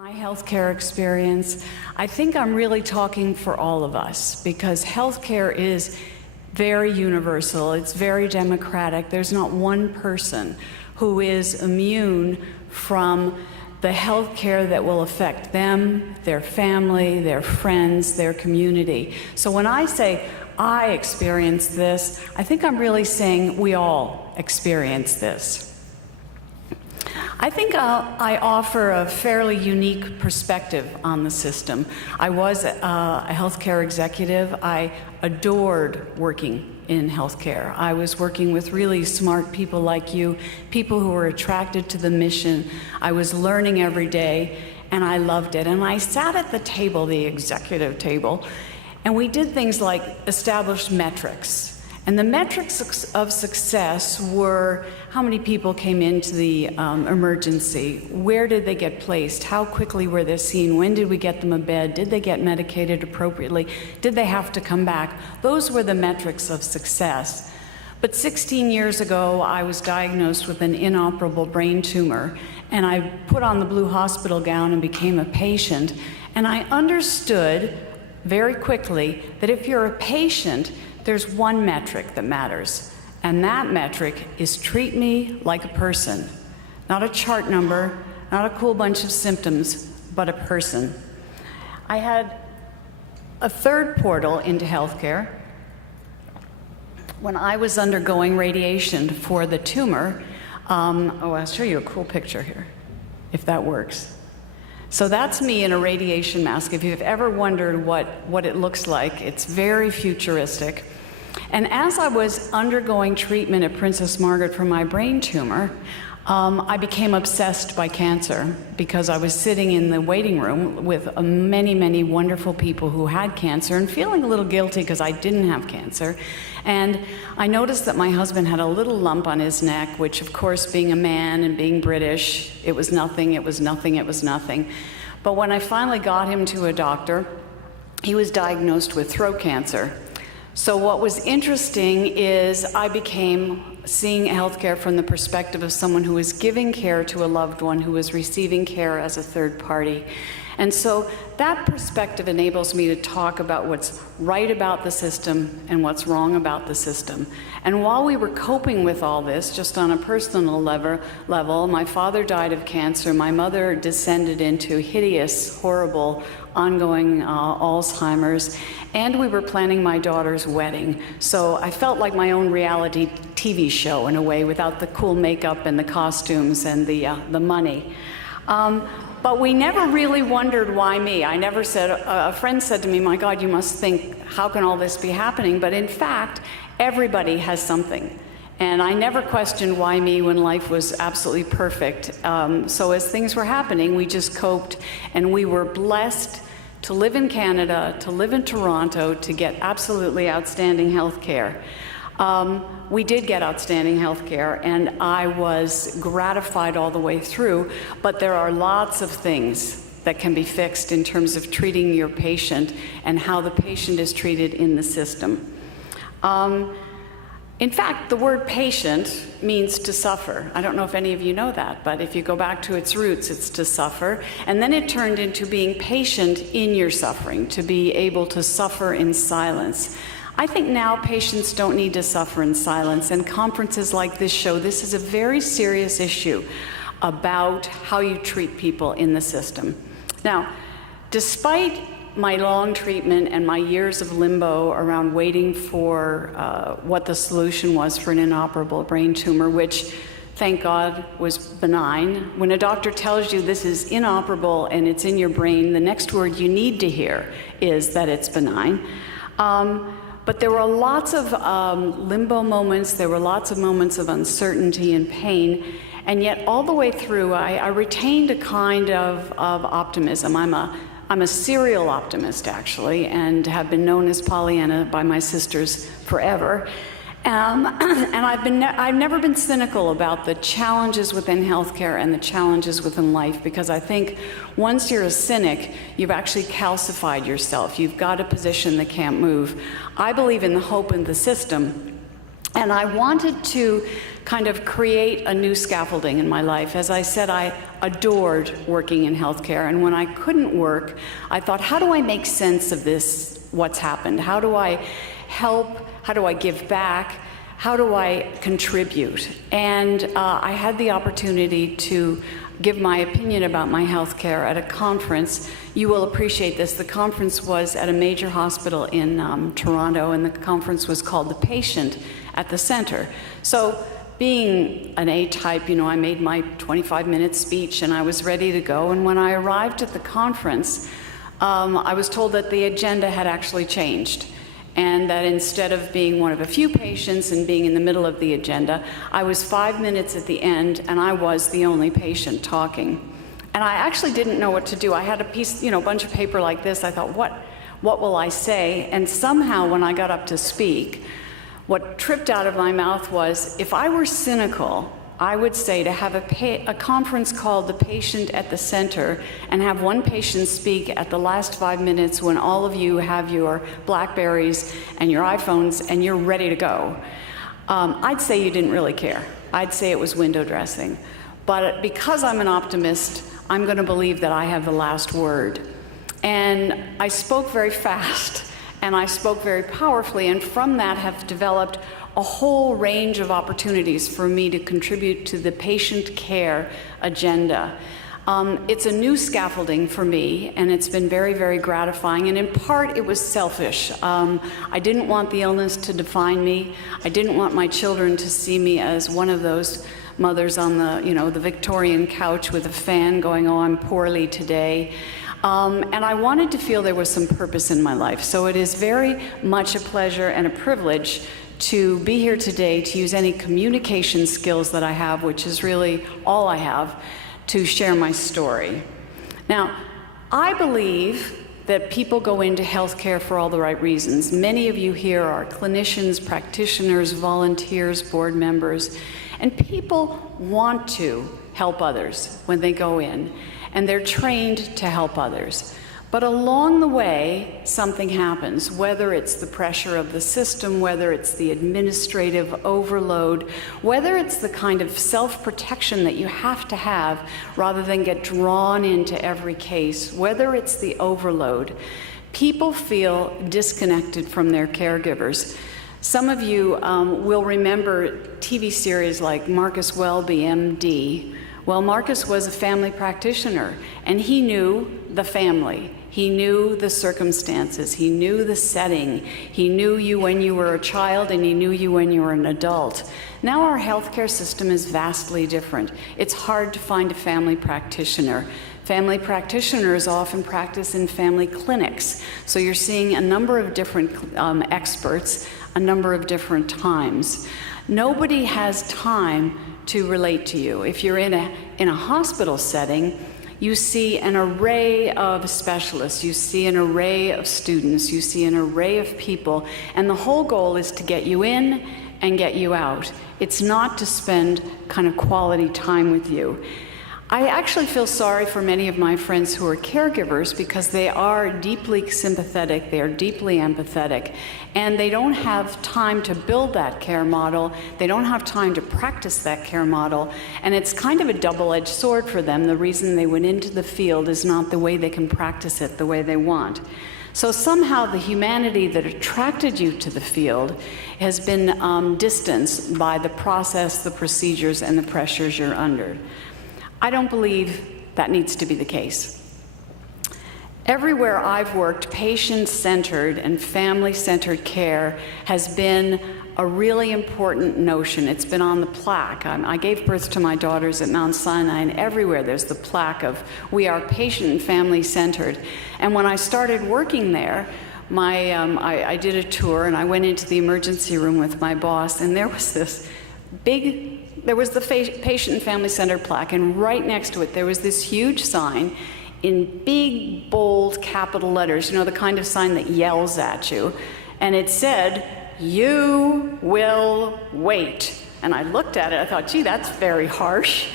My healthcare experience, I think I'm really talking for all of us, because healthcare is very universal, it's very democratic. There's not one person who is immune from the healthcare that will affect them, their family, their friends, their community. So when I say I experience this, I think I'm really saying we all experience this. I think I offer a fairly unique perspective on the system. I was a healthcare executive. I adored working in healthcare. I was working with really smart people like you, people who were attracted to the mission. I was learning every day, and I loved it. And I sat at the table, the executive table, and we did things like establish metrics. And the metrics of success were how many people came into the emergency, where did they get placed, how quickly were they seen, when did we get them a bed, did they get medicated appropriately, did they have to come back? Those were the metrics of success. But 16 years ago, I was diagnosed with an inoperable brain tumor, and I put on the blue hospital gown and became a patient, and I understood very quickly that if you're a patient, there's one metric that matters, and that metric is treat me like a person. Not a chart number, not a cool bunch of symptoms, but a person. I had a third portal into healthcare. When I was undergoing radiation for the tumor, I'll show you a cool picture here, if that works. So that's me in a radiation mask. If you've ever wondered what it looks like, it's very futuristic. And as I was undergoing treatment at Princess Margaret for my brain tumor, I became obsessed by cancer because I was sitting in the waiting room with many, many wonderful people who had cancer and feeling a little guilty because I didn't have cancer. And I noticed that my husband had a little lump on his neck, which of course, being a man and being British, it was nothing, it was nothing, it was nothing. But when I finally got him to a doctor, he was diagnosed with throat cancer. So what was interesting is I became seeing healthcare from the perspective of someone who was giving care to a loved one who was receiving care as a third party. And so that perspective enables me to talk about what's right about the system and what's wrong about the system. And while we were coping with all this, just on a personal level, my father died of cancer, my mother descended into hideous, horrible, ongoing Alzheimer's, and we were planning my daughter's wedding. So I felt like my own reality TV show in a way, without the cool makeup and the costumes and the money. But we never really wondered why me. I never said, a friend said to me, my God, you must think, how can all this be happening? But in fact, everybody has something. And I never questioned why me when life was absolutely perfect. So as things were happening, we just coped, and we were blessed to live in Canada, to live in Toronto, to get absolutely outstanding health care. We did get outstanding health care, and I was gratified all the way through, but there are lots of things that can be fixed in terms of treating your patient and how the patient is treated in the system. In fact, the word patient means to suffer. I don't know if any of you know that, but if you go back to its roots, it's to suffer. And then it turned into being patient in your suffering, to be able to suffer in silence. I think now patients don't need to suffer in silence, and conferences like this show this is a very serious issue about how you treat people in the system. Now, despite my long treatment and my years of limbo around waiting for what the solution was for an inoperable brain tumor, which, thank God, was benign. When a doctor tells you this is inoperable and it's in your brain, the next word you need to hear is that it's benign. But there were lots of limbo moments, there were lots of moments of uncertainty and pain, and yet all the way through I retained a kind of optimism. I'm a serial optimist, actually, and have been known as Pollyanna by my sisters forever. And I've never been cynical about the challenges within healthcare and the challenges within life, because I think once you're a cynic, you've actually calcified yourself. You've got a position that can't move. I believe in the hope in the system, and I wanted to kind of create a new scaffolding in my life. As I said, adored working in healthcare, and when I couldn't work, I thought, how do I make sense of this, what's happened? How do I help? How do I give back? How do I contribute? And I had the opportunity to give my opinion about my healthcare at a conference. You will appreciate this. The conference was at a major hospital in Toronto, and the conference was called The Patient at the Center. So being an A-type, I made my 25-minute speech and I was ready to go. And when I arrived at the conference, I was told that the agenda had actually changed, and that instead of being one of a few patients and being in the middle of the agenda, I was 5 minutes at the end and I was the only patient talking. And I actually didn't know what to do. I had a piece, a bunch of paper like this. I thought, what will I say? And somehow when I got up to speak, what tripped out of my mouth was, if I were cynical, I would say to have a conference called The Patient at the Center and have one patient speak at the last 5 minutes when all of you have your BlackBerries and your iPhones and you're ready to go. I'd say you didn't really care. I'd say it was window dressing. But because I'm an optimist, I'm going to believe that I have the last word. And I spoke very fast. And I spoke very powerfully, and from that have developed a whole range of opportunities for me to contribute to the patient care agenda. It's a new scaffolding for me, and it's been very, very gratifying, and in part it was selfish. I didn't want the illness to define me. I didn't want my children to see me as one of those mothers on the Victorian couch with a fan going, oh, I'm poorly today. And I wanted to feel there was some purpose in my life. So it is very much a pleasure and a privilege to be here today to use any communication skills that I have, which is really all I have, to share my story. Now, I believe that people go into healthcare for all the right reasons. Many of you here are clinicians, practitioners, volunteers, board members, and people want to help others when they go in, and they're trained to help others. But along the way, something happens, whether it's the pressure of the system, whether it's the administrative overload, whether it's the kind of self-protection that you have to have rather than get drawn into every case, whether it's the overload, people feel disconnected from their caregivers. Some of you will remember TV series like Marcus Welby, MD. Well, Marcus was a family practitioner, and he knew the family. He knew the circumstances. He knew the setting. He knew you when you were a child, and he knew you when you were an adult. Now our healthcare system is vastly different. It's hard to find a family practitioner. Family practitioners often practice in family clinics. So you're seeing a number of different experts, a number of different times. Nobody has time to relate to you. If you're in a hospital setting, you see an array of specialists, you see an array of students, you see an array of people, and the whole goal is to get you in and get you out. It's not to spend kind of quality time with you. I actually feel sorry for many of my friends who are caregivers because they are deeply sympathetic, they are deeply empathetic, and they don't have time to build that care model, they don't have time to practice that care model, and it's kind of a double-edged sword for them. The reason they went into the field is not the way they can practice it the way they want. So somehow the humanity that attracted you to the field has been distanced by the process, the procedures, and the pressures you're under. I don't believe that needs to be the case. Everywhere I've worked, patient-centered and family-centered care has been a really important notion. It's been on the plaque. I gave birth to my daughters at Mount Sinai, and everywhere there's the plaque of, we are patient and family-centered. And when I started working there, I did a tour, and I went into the emergency room with my boss, and there was this there was the patient and family centered plaque, and right next to it there was this huge sign in big, bold capital letters, the kind of sign that yells at you, and it said, "You will wait." And I looked at it, I thought, gee, that's very harsh.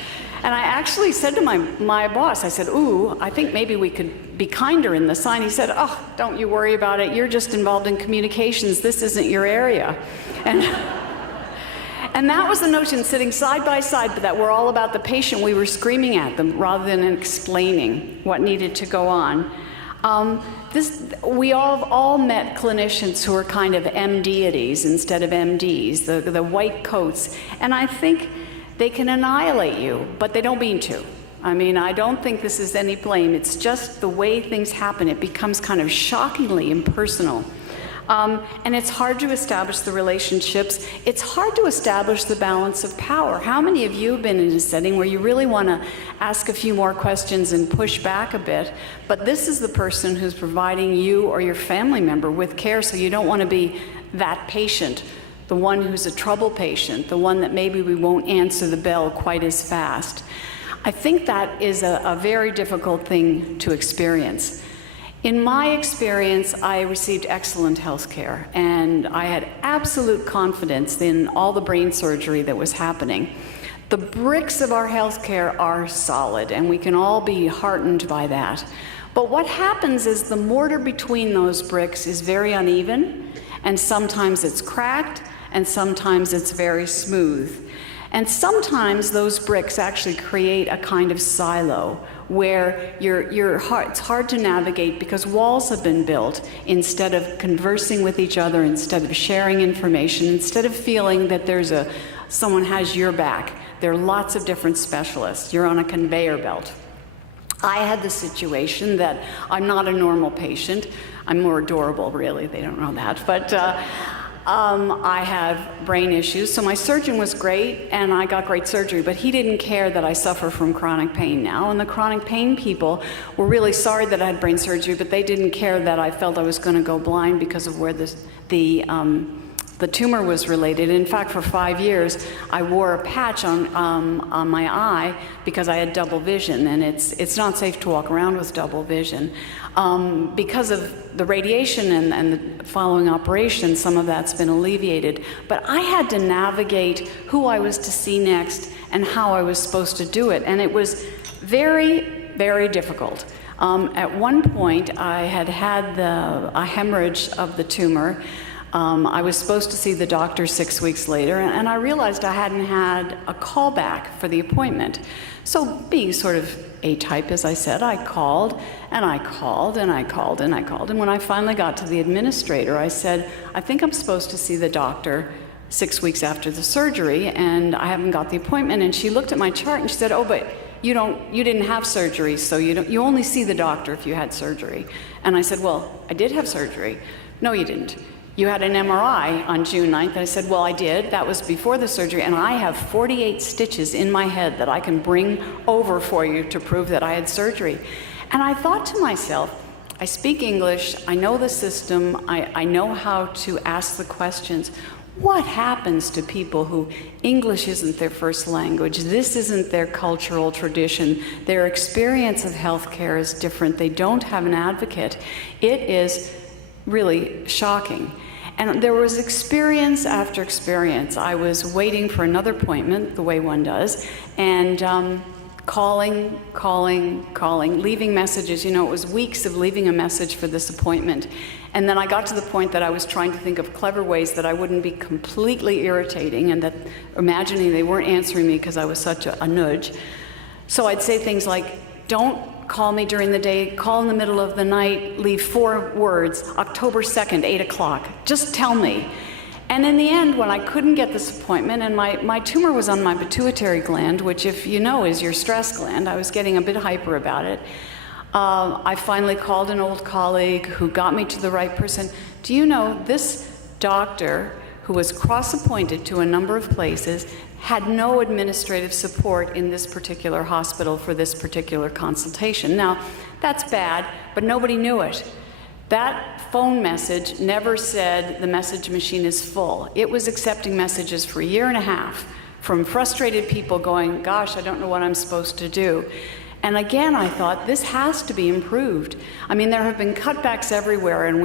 And I actually said to my boss, I said, ooh, I think maybe we could be kinder in the sign. He said, oh, don't you worry about it, you're just involved in communications, this isn't your area. And that was the notion, sitting side by side, but that we're all about the patient. We were screaming at them rather than explaining what needed to go on. We all met clinicians who were kind of MD-ities instead of MDs, the white coats. And I think they can annihilate you, but they don't mean to. I mean, I don't think this is any blame. It's just the way things happen. It becomes kind of shockingly impersonal. And it's hard to establish the relationships. It's hard to establish the balance of power. How many of you have been in a setting where you really want to ask a few more questions and push back a bit, but this is the person who's providing you or your family member with care, so you don't want to be that patient, the one who's a trouble patient, the one that maybe we won't answer the bell quite as fast. I think that is a very difficult thing to experience. In my experience, I received excellent health care, and I had absolute confidence in all the brain surgery that was happening. The bricks of our health care are solid, and we can all be heartened by that. But what happens is the mortar between those bricks is very uneven, and sometimes it's cracked, and sometimes it's very smooth. And sometimes those bricks actually create a kind of silo where it's hard to navigate because walls have been built instead of conversing with each other, instead of sharing information, instead of feeling that someone has your back. There are lots of different specialists. You're on a conveyor belt. I had the situation that I'm not a normal patient. I'm more adorable, really. They don't know that. But I have brain issues, so my surgeon was great, and I got great surgery, but he didn't care that I suffer from chronic pain now, and the chronic pain people were really sorry that I had brain surgery, but they didn't care that I felt I was going to go blind because of where the tumor was related. In fact, for 5 years, I wore a patch on my eye because I had double vision, and it's not safe to walk around with double vision. Because of the radiation and the following operation, some of that's been alleviated. But I had to navigate who I was to see next and how I was supposed to do it, and it was very, very difficult. At one point, I had a hemorrhage of the tumor. I was supposed to see the doctor 6 weeks later, and I realized I hadn't had a callback for the appointment. So being sort of A-type, as I said, I called, and I called, and I called, and I called. And when I finally got to the administrator, I said, I think I'm supposed to see the doctor 6 weeks after the surgery, and I haven't got the appointment. And she looked at my chart, and she said, oh, but you didn't have surgery, so you only see the doctor if you had surgery. And I said, well, I did have surgery. No, you didn't. You had an MRI on June 9th, and I said, well, I did. That was before the surgery, and I have 48 stitches in my head that I can bring over for you to prove that I had surgery. And I thought to myself, I speak English, I know the system, I know how to ask the questions. What happens to people who English isn't their first language, this isn't their cultural tradition, their experience of healthcare is different, they don't have an advocate? It is really shocking. And there was experience after experience. I was waiting for another appointment, the way one does, and calling, leaving messages. You know, it was weeks of leaving a message for this appointment. And then I got to the point that I was trying to think of clever ways that I wouldn't be completely irritating and that imagining they weren't answering me because I was such a nudge. So I'd say things like, don't call me during the day, call in the middle of the night, leave 4 words, October 2nd, 8 o'clock. Just tell me. And in the end, when I couldn't get this appointment, and my tumor was on my pituitary gland, which, if you know, is your stress gland, I was getting a bit hyper about it. I finally called an old colleague who got me to the right person. Do you know, this doctor, who was cross-appointed to a number of places, had no administrative support in this particular hospital for this particular consultation. Now, that's bad, but nobody knew it. That phone message never said the message machine is full. It was accepting messages for 1.5 years from frustrated people going, gosh, I don't know what I'm supposed to do. And again, I thought, this has to be improved. I mean, there have been cutbacks everywhere, and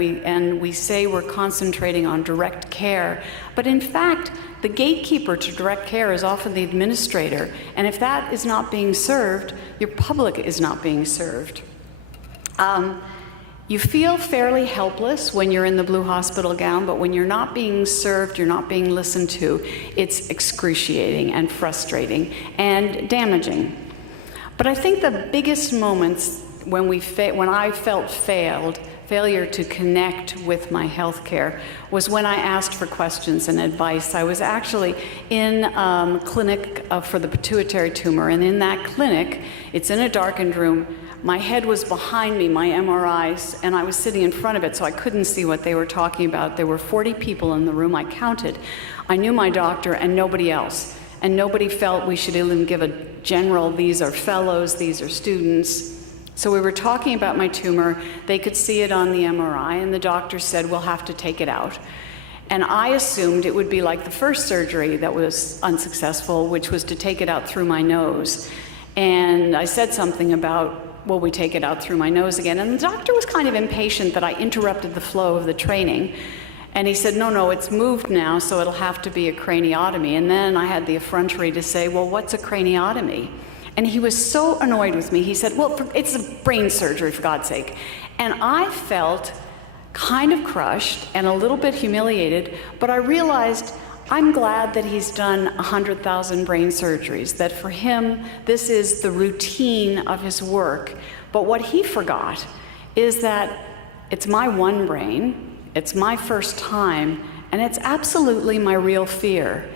we say we're concentrating on direct care. But in fact, the gatekeeper to direct care is often the administrator. And if that is not being served, your public is not being served. You feel fairly helpless when you're in the blue hospital gown, but when you're not being served, you're not being listened to, it's excruciating and frustrating and damaging. But I think the biggest moments when I felt failure to connect with my healthcare was when I asked for questions and advice. I was actually in a clinic for the pituitary tumor, and in that clinic, it's in a darkened room. My head was behind me, my MRIs, and I was sitting in front of it, so I couldn't see what they were talking about. There were 40 people in the room, I counted. I knew my doctor and nobody else. And nobody felt we should even give a general, these are fellows, these are students. So we were talking about my tumor. They could see it on the MRI, and the doctor said, we'll have to take it out. And I assumed it would be like the first surgery that was unsuccessful, which was to take it out through my nose. And I said something about, will we take it out through my nose again? And the doctor was kind of impatient that I interrupted the flow of the training. And he said, no, it's moved now, so it'll have to be a craniotomy. And then I had the effrontery to say, well, what's a craniotomy? And he was so annoyed with me. He said, well, it's a brain surgery, for God's sake. And I felt kind of crushed and a little bit humiliated, but I realized I'm glad that he's done 100,000 brain surgeries, that for him, this is the routine of his work. But what he forgot is that it's my one brain, it's my first time, and it's absolutely my real fear.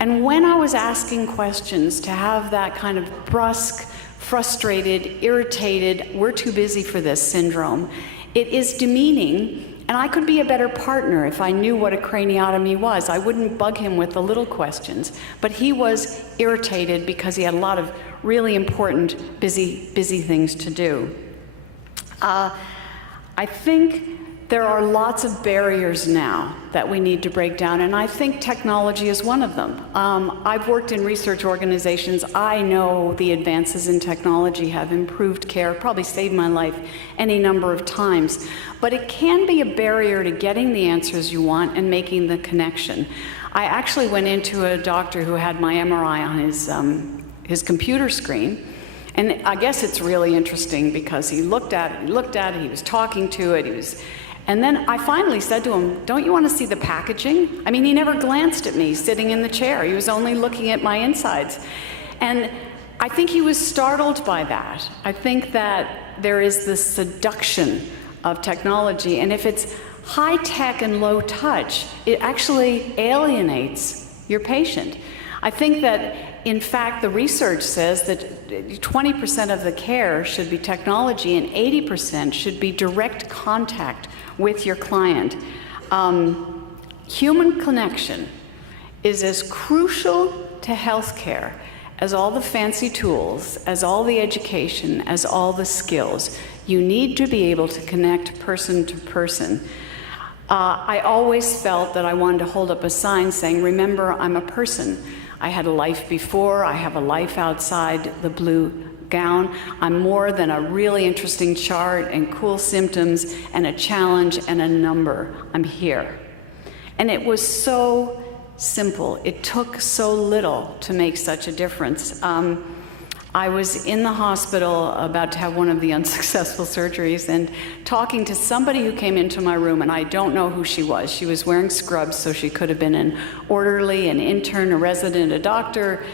And when I was asking questions, to have that kind of brusque, frustrated, irritated, we're too busy for this syndrome, it is demeaning. And I could be a better partner if I knew what a craniotomy was. I wouldn't bug him with the little questions. But he was irritated because he had a lot of really important, busy things to do. I think there are lots of barriers now that we need to break down, and I think technology is one of them. I've worked in research organizations. I know the advances in technology have improved care, probably saved my life any number of times. But it can be a barrier to getting the answers you want and making the connection. I actually went into a doctor who had my MRI on his computer screen. And I guess it's really interesting because he looked at it, he was talking to it, and then I finally said to him, don't you want to see the packaging? I mean, he never glanced at me sitting in the chair. He was only looking at my insides. And I think he was startled by that. I think that there is this seduction of technology, and if it's high tech and low touch, it actually alienates your patient. I think that, in fact, the research says that 20% of the care should be technology and 80% should be direct contact with your client. Human connection is as crucial to healthcare as all the fancy tools, as all the education, as all the skills. You need to be able to connect person to person. I always felt that I wanted to hold up a sign saying, remember, I'm a person. I had a life before, I have a life outside the blue gown. I'm more than a really interesting chart and cool symptoms and a challenge and a number. I'm here. And it was so simple. It took so little to make such a difference. I was in the hospital about to have one of the unsuccessful surgeries and talking to somebody who came into my room, and I don't know who she was. She was wearing scrubs, so she could have been an orderly, an intern, a resident, a doctor,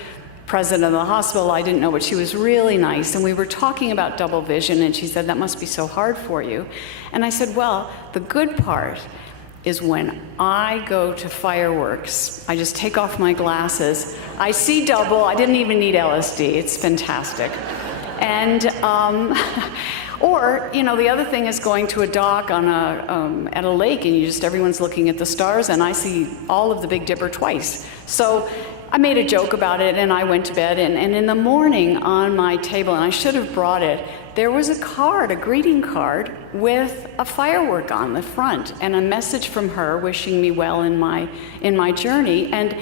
president of the hospital. I didn't know, but she was really nice. And we were talking about double vision, and she said, that must be so hard for you. And I said, well, the good part is when I go to fireworks, I just take off my glasses, I see double, I didn't even need LSD, it's fantastic. And, or, the other thing is going to a dock on at a lake and everyone's looking at the stars, and I see all of the Big Dipper twice. So I made a joke about it and I went to bed, and in the morning on my table, and I should have brought it, there was a card, a greeting card, with a firework on the front and a message from her wishing me well in my journey. And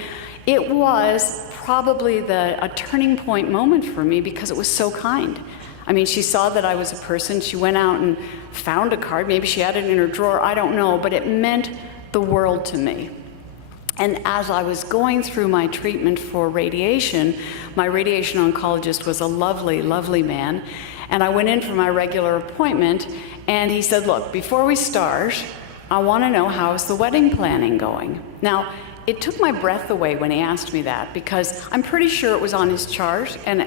it was probably a turning point moment for me because it was so kind. I mean, she saw that I was a person. She went out and found a card. Maybe she had it in her drawer, I don't know, but it meant the world to me. And as I was going through my treatment for radiation, my radiation oncologist was a lovely, lovely man. And I went in for my regular appointment, And he said, look, before we start, I want to know how's the wedding planning going. Now, it took my breath away when he asked me that, because I'm pretty sure it was on his chart and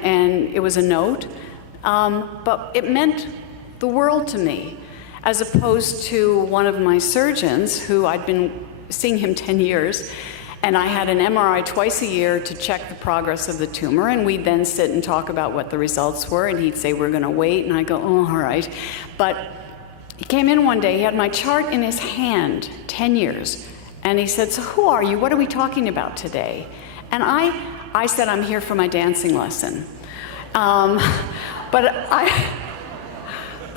it was a note, but it meant the world to me, as opposed to one of my surgeons who I'd been seeing him 10 years, and I had an MRI twice a year to check the progress of the tumor, and we'd then sit and talk about what the results were, and he'd say, we're gonna wait, and I go, oh, all right. But he came in one day, he had my chart in his hand, 10 years, and he said, so who are you? What are we talking about today? And I said, I'm here for my dancing lesson. But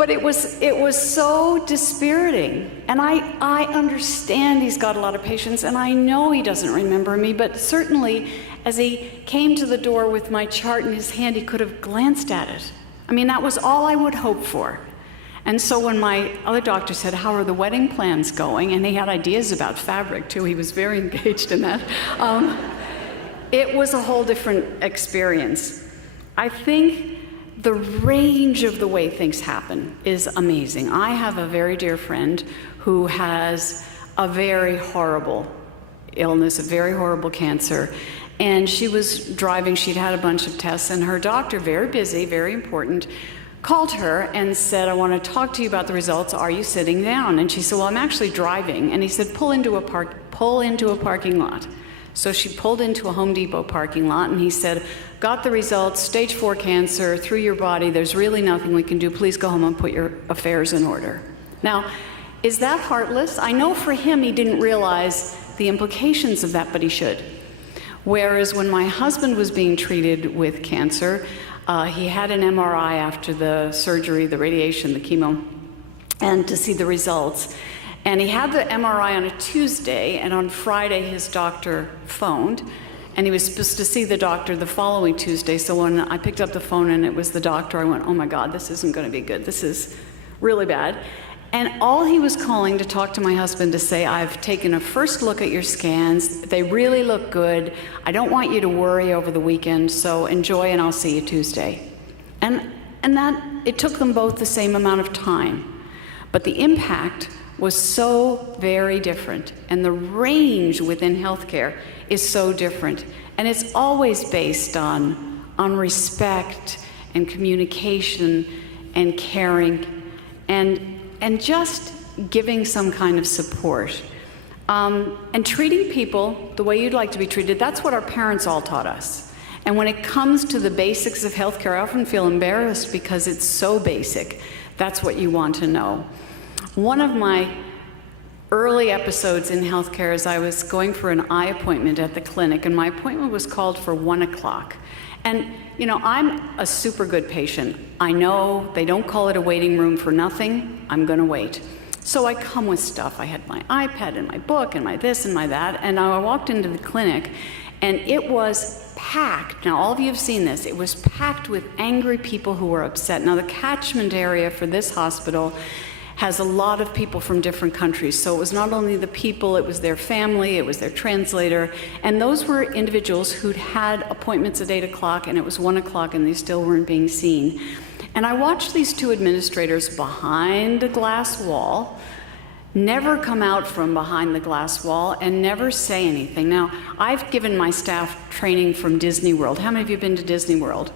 it was so dispiriting. And I understand he's got a lot of patients, and I know he doesn't remember me, but certainly as he came to the door with my chart in his hand, he could have glanced at it. I mean, that was all I would hope for. And so when my other doctor said, how are the wedding plans going? And he had ideas about fabric too, he was very engaged in that. It was a whole different experience. I think the range of the way things happen is amazing. I have a very dear friend who has a very horrible illness, a very horrible cancer, and she was driving, she'd had a bunch of tests, and her doctor, very busy, very important, called her and said, I want to talk to you about the results, are you sitting down? And she said, well, I'm actually driving. And he said, pull into a parking lot. So she pulled into a Home Depot parking lot, and he said, got the results, stage 4 cancer, through your body, there's really nothing we can do, please go home and put your affairs in order. Now, is that heartless? I know for him he didn't realize the implications of that, but he should. Whereas when my husband was being treated with cancer, he had an MRI after the surgery, the radiation, the chemo, and to see the results. And he had the MRI on a Tuesday, and on Friday his doctor phoned, and he was supposed to see the doctor the following Tuesday. So when I picked up the phone and it was the doctor, I went, oh my God, this isn't going to be good. This is really bad. And all he was calling to talk to my husband to say, I've taken a first look at your scans. They really look good. I don't want you to worry over the weekend, so enjoy, and I'll see you Tuesday. And that, it took them both the same amount of time. But the impact was so very different, and the range within healthcare is so different. And it's always based on respect and communication and caring and just giving some kind of support. And treating people the way you'd like to be treated, that's what our parents all taught us. And when it comes to the basics of healthcare, I often feel embarrassed because it's so basic. That's what you want to know. One of my early episodes in healthcare is I was going for an eye appointment at the clinic, and my appointment was called for 1 o'clock. And, you know, I'm a super good patient. I know they don't call it a waiting room for nothing. I'm going to wait. So I come with stuff. I had my iPad and my book and my this and my that, and I walked into the clinic, and it was packed. Now, all of you have seen this. It was packed with angry people who were upset. Now, the catchment area for this hospital has a lot of people from different countries. So it was not only the people, it was their family, it was their translator, and those were individuals who'd had appointments at 8 o'clock, and it was 1 o'clock, and they still weren't being seen. And I watched these two administrators behind a glass wall, never come out from behind the glass wall, and never say anything. Now, I've given my staff training from Disney World. How many of you have been to Disney World?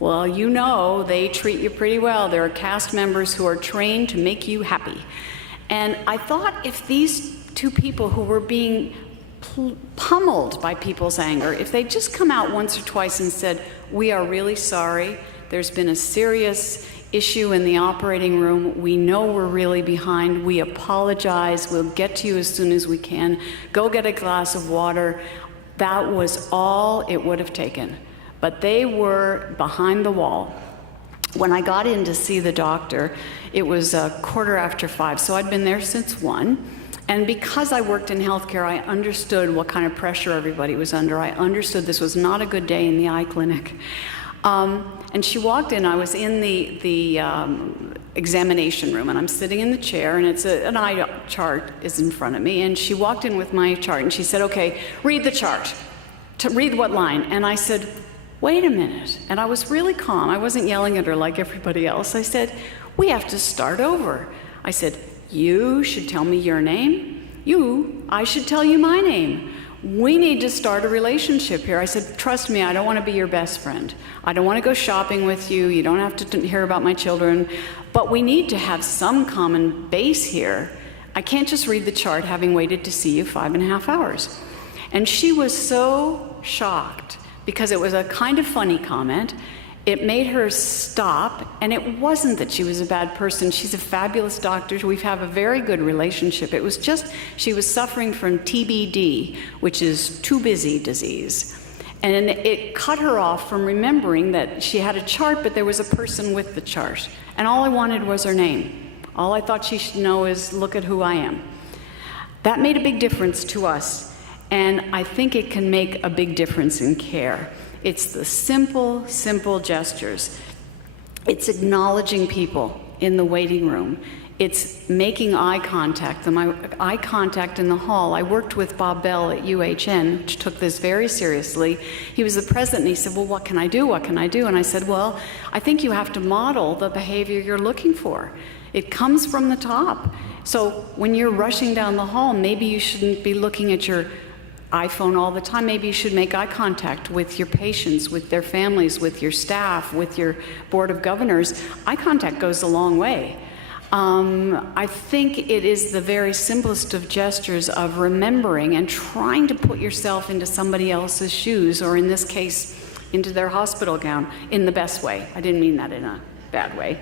Well, you know they treat you pretty well. There are cast members who are trained to make you happy. And I thought if these two people who were being pummeled by people's anger, if they'd just come out once or twice and said, we are really sorry, there's been a serious issue in the operating room, we know we're really behind, we apologize, we'll get to you as soon as we can, go get a glass of water, that was all it would have taken. But they were behind the wall. When I got in to see the doctor, it was 5:15, so I'd been there since 1. And because I worked in healthcare, I understood what kind of pressure everybody was under. I understood this was not a good day in the eye clinic. And she walked in, I was in the examination room, and I'm sitting in the chair, and it's an eye chart is in front of me, and she walked in with my chart, and she said, okay, read the chart. To read what line? And I said, wait a minute. And I was really calm. I wasn't yelling at her like everybody else. I said, we have to start over. I said, you should tell me your name. I should tell you my name. We need to start a relationship here. I said, trust me, I don't want to be your best friend. I don't want to go shopping with you. You don't have to hear about my children. But we need to have some common base here. I can't just read the chart having waited to see you 5.5 hours. And she was so shocked because it was a kind of funny comment. It made her stop, and it wasn't that she was a bad person. She's a fabulous doctor. We have a very good relationship. It was just she was suffering from TBD, which is too busy disease. And it cut her off from remembering that she had a chart, but there was a person with the chart. And all I wanted was her name. All I thought she should know is, look at who I am. That made a big difference to us, and I think it can make a big difference in care. It's the simple, simple gestures. It's acknowledging people in the waiting room. It's making eye contact. Eye contact in the hall. I worked with Bob Bell at UHN, which took this very seriously. He was the president, and he said, well, what can I do? What can I do? And I said, well, I think you have to model the behavior you're looking for. It comes from the top. So when you're rushing down the hall, maybe you shouldn't be looking at your iPhone all the time. Maybe you should make eye contact with your patients, with their families, with your staff, with your board of governors. Eye contact goes a long way. I think it is the very simplest of gestures of remembering and trying to put yourself into somebody else's shoes, or in this case, into their hospital gown, in the best way. I didn't mean that in a bad way.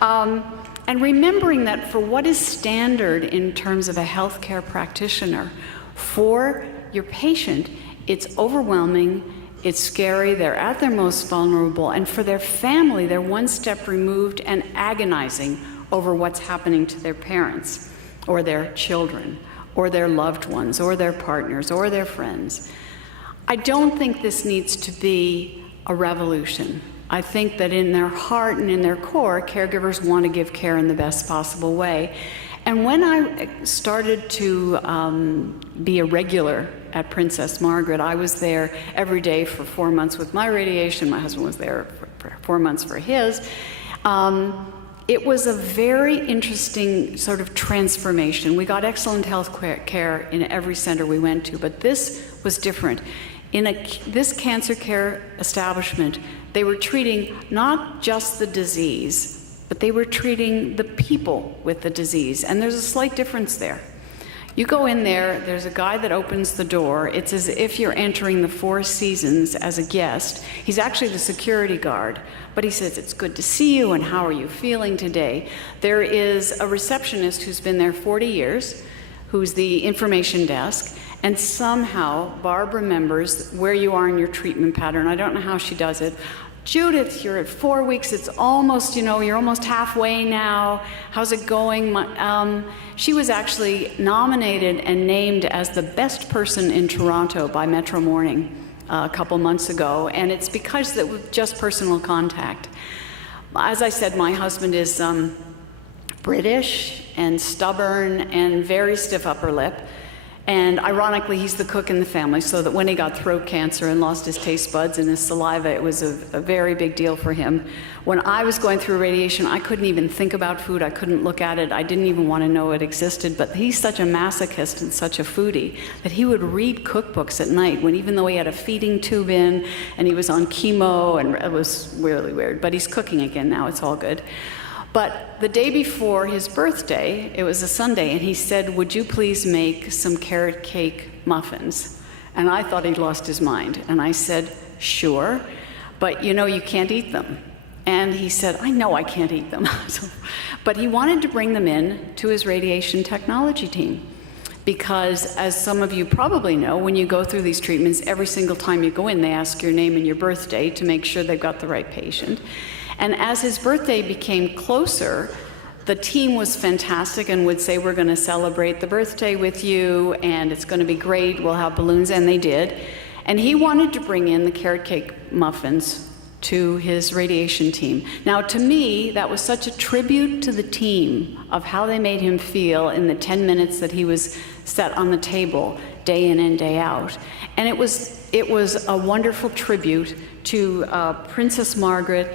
And remembering that for what is standard in terms of a healthcare practitioner, for your patient, it's overwhelming, it's scary, they're at their most vulnerable, and for their family, they're one step removed and agonizing over what's happening to their parents, or their children, or their loved ones, or their partners, or their friends. I don't think this needs to be a revolution. I think that in their heart and in their core, caregivers want to give care in the best possible way. And when I started to be a regular at Princess Margaret, I was there every day for 4 months with my radiation. My husband was there for 4 months for his. It was a very interesting sort of transformation. We got excellent health care in every center we went to, but this was different. In this cancer care establishment, they were treating not just the disease, but they were treating the people with the disease, and there's a slight difference there. You go in there, there's a guy that opens the door. It's as if you're entering the Four Seasons as a guest. He's actually the security guard, but he says, it's good to see you, and how are you feeling today? There is a receptionist who's been there 40 years, who's the information desk, and somehow Barb remembers where you are in your treatment pattern. I don't know how she does it. Judith, you're at 4 weeks, it's almost, you're almost halfway now. How's it going? She was actually nominated and named as the best person in Toronto by Metro Morning a couple months ago, and it's because that was just personal contact. As I said, my husband is British and stubborn and very stiff upper lip. And ironically, he's the cook in the family, so that when he got throat cancer and lost his taste buds and his saliva, it was a very big deal for him. When I was going through radiation, I couldn't even think about food. I couldn't look at it. I didn't even want to know it existed. But he's such a masochist and such a foodie that he would read cookbooks at night, when even though he had a feeding tube in and he was on chemo, and it was really weird. But he's cooking again now. It's all good. But the day before his birthday, it was a Sunday, and he said, would you please make some carrot cake muffins? And I thought he'd lost his mind. And I said, sure, but you can't eat them. And he said, I know I can't eat them. But he wanted to bring them in to his radiation technology team. Because as some of you probably know, when you go through these treatments, every single time you go in, they ask your name and your birthday to make sure they've got the right patient. And as his birthday became closer, the team was fantastic and would say, we're going to celebrate the birthday with you, and it's going to be great, we'll have balloons, and they did. And he wanted to bring in the carrot cake muffins to his radiation team. Now, to me, that was such a tribute to the team of how they made him feel in the 10 minutes that he was set on the table, day in and day out. And it was a wonderful tribute to Princess Margaret,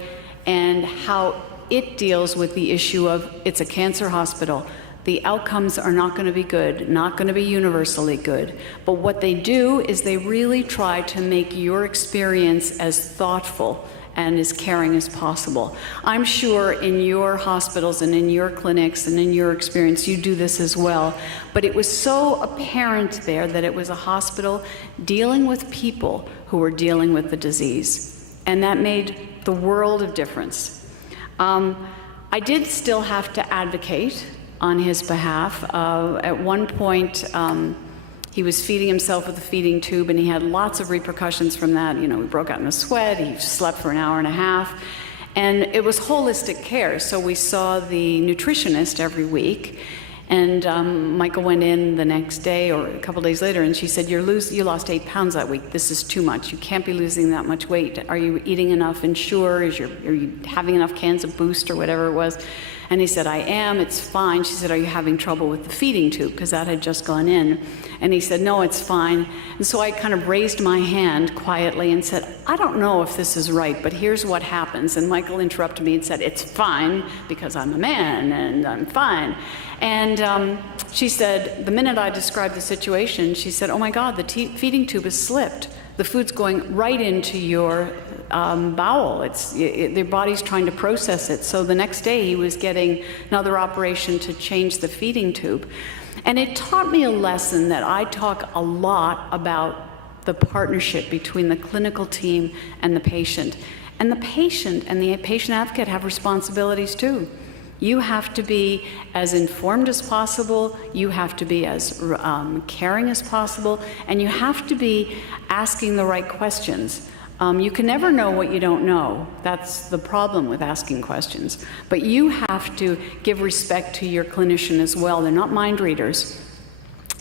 and how it deals with the issue of it's a cancer hospital. The outcomes are not going to be good, not going to be universally good. But what they do is they really try to make your experience as thoughtful and as caring as possible. I'm sure in your hospitals and in your clinics and in your experience, you do this as well. But it was so apparent there that it was a hospital dealing with people who were dealing with the disease. And that made the world of difference. I did still have to advocate on his behalf. At one point, he was feeding himself with a feeding tube, and he had lots of repercussions from that. You know, he broke out in a sweat, he slept for an hour and a half, and it was holistic care. So we saw the nutritionist every week, and Michael went in the next day or a couple days later, and she said, you lost 8 pounds that week. This is too much. You can't be losing that much weight. Are you eating enough Ensure? Are you having enough cans of Boost or whatever it was? And he said, I am, it's fine. She said, are you having trouble with the feeding tube? Because that had just gone in. And he said, no, it's fine. And so I kind of raised my hand quietly and said, I don't know if this is right, but here's what happens. And Michael interrupted me and said, it's fine, because I'm a man and I'm fine. And she said, the minute I described the situation, she said, oh my God, the feeding tube has slipped. The food's going right into your bowel. Their body's trying to process it. So the next day he was getting another operation to change the feeding tube. And it taught me a lesson that I talk a lot about the partnership between the clinical team and the patient. And the patient and the patient advocate have responsibilities too. You have to be as informed as possible, you have to be as caring as possible, and you have to be asking the right questions. You can never know what you don't know. That's the problem with asking questions. But you have to give respect to your clinician as well. They're not mind readers.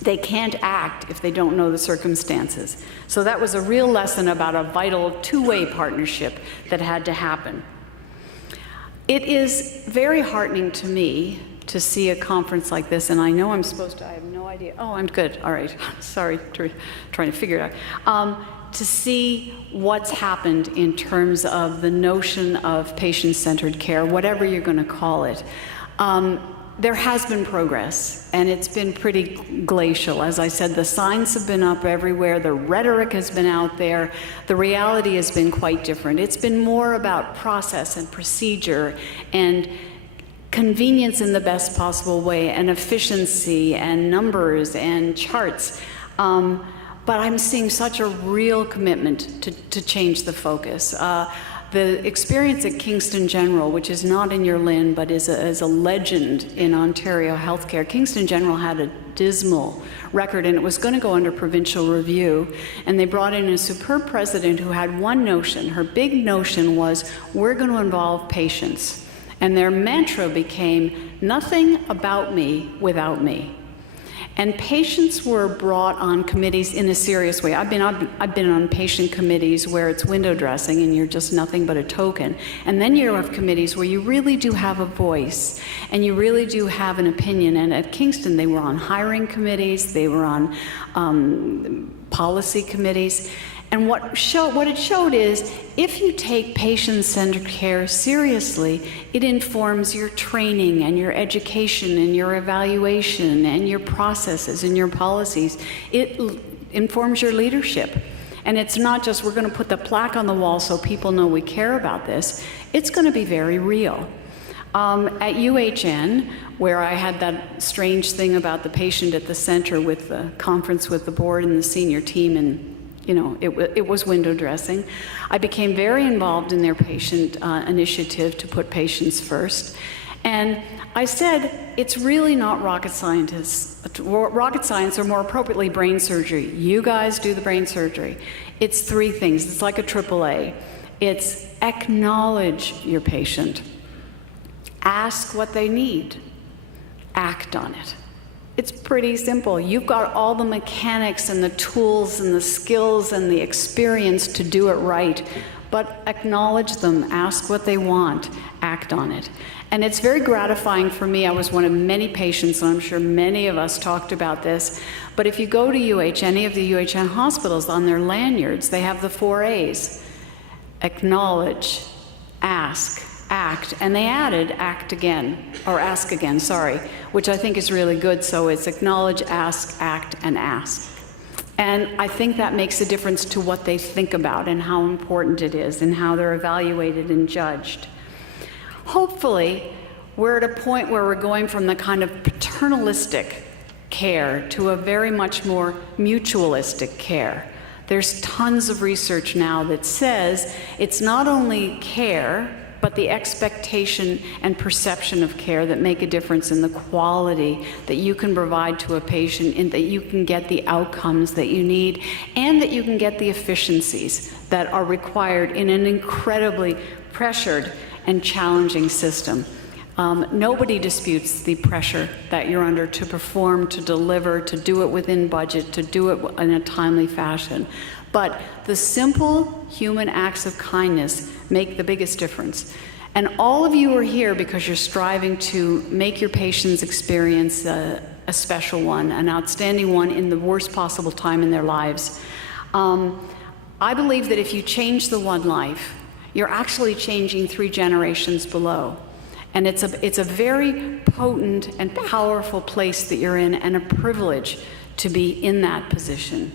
They can't act if they don't know the circumstances. So that was a real lesson about a vital two-way partnership that had to happen. It is very heartening to me to see a conference like this, and I know I'm supposed to, I have no idea. Oh, I'm good, all right. Sorry, trying to figure it out. To see what's happened in terms of the notion of patient-centered care, whatever you're going to call it. There has been progress, and it's been pretty glacial. As I said, the signs have been up everywhere, the rhetoric has been out there, the reality has been quite different. It's been more about process and procedure and convenience in the best possible way, and efficiency and numbers and charts. But I'm seeing such a real commitment to change the focus. The experience at Kingston General, which is not in your LHIN, but is a legend in Ontario healthcare. Kingston General had a dismal record, and it was going to go under provincial review. And they brought in a superb president who had one notion. Her big notion was, we're going to involve patients. And their mantra became, nothing about me without me. And patients were brought on committees in a serious way. I've been on patient committees where it's window dressing and you're just nothing but a token. And then you have committees where you really do have a voice and you really do have an opinion. And at Kingston, they were on hiring committees, they were on policy committees. And what it showed is, if you take patient-centered care seriously, it informs your training and your education and your evaluation and your processes and your policies. It informs your leadership. And it's not just, we're going to put the plaque on the wall so people know we care about this. It's going to be very real. At UHN, where I had that strange thing about the patient at the center with the conference with the board and the senior team, and you know, it was window dressing. I became very involved in their patient initiative to put patients first. And I said, it's really not rocket science, or more appropriately, brain surgery. You guys do the brain surgery. It's three things. It's like a AAA. It's acknowledge your patient. Ask what they need. Act on it. It's pretty simple. You've got all the mechanics and the tools and the skills and the experience to do it right, but acknowledge them, ask what they want, act on it. And it's very gratifying for me. I was one of many patients, and I'm sure many of us talked about this, but if you go to any of the UHN hospitals, on their lanyards, they have the 4 A's. Acknowledge, ask, act, and they added act again, or ask again, sorry, which I think is really good. So it's acknowledge, ask, act, and ask. And I think that makes a difference to what they think about and how important it is and how they're evaluated and judged. Hopefully, we're at a point where we're going from the kind of paternalistic care to a very much more mutualistic care. There's tons of research now that says it's not only care, but the expectation and perception of care that make a difference in the quality that you can provide to a patient, and that you can get the outcomes that you need, and that you can get the efficiencies that are required in an incredibly pressured and challenging system. Nobody disputes the pressure that you're under to perform, to deliver, to do it within budget, to do it in a timely fashion. But the simple human acts of kindness make the biggest difference. And all of you are here because you're striving to make your patients experience a special one, an outstanding one in the worst possible time in their lives. I believe that if you change the one life, you're actually changing 3 generations below. And it's a very potent and powerful place that you're in, and a privilege to be in that position.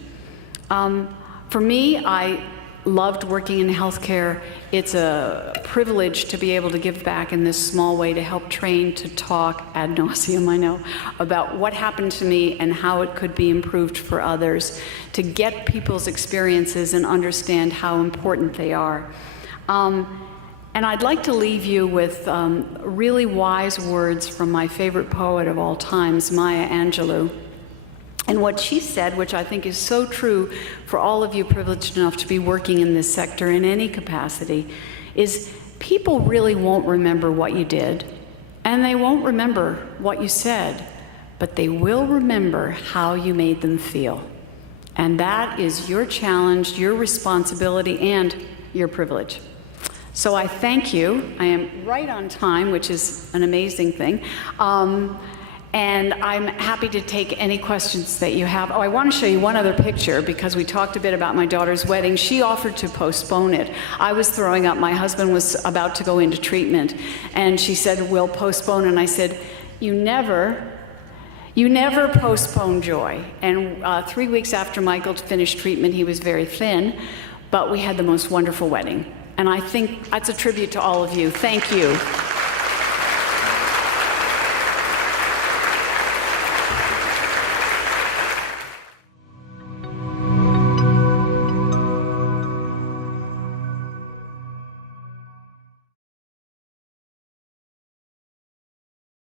For me, I loved working in healthcare. It's a privilege to be able to give back in this small way, to help train, to talk ad nauseum, I know, about what happened to me and how it could be improved for others, to get people's experiences and understand how important they are. And I'd like to leave you with really wise words from my favorite poet of all times, Maya Angelou. And what she said, which I think is so true for all of you privileged enough to be working in this sector in any capacity, is people really won't remember what you did, and they won't remember what you said, but they will remember how you made them feel. And that is your challenge, your responsibility, and your privilege. So I thank you. I am right on time, which is an amazing thing. And I'm happy to take any questions that you have. Oh, I want to show you one other picture, because we talked a bit about my daughter's wedding. She offered to postpone it. I was throwing up. My husband was about to go into treatment, and she said, we'll postpone. And I said, you never postpone joy. And 3 weeks after Michael finished treatment, he was very thin, but we had the most wonderful wedding. And I think that's a tribute to all of you. Thank you.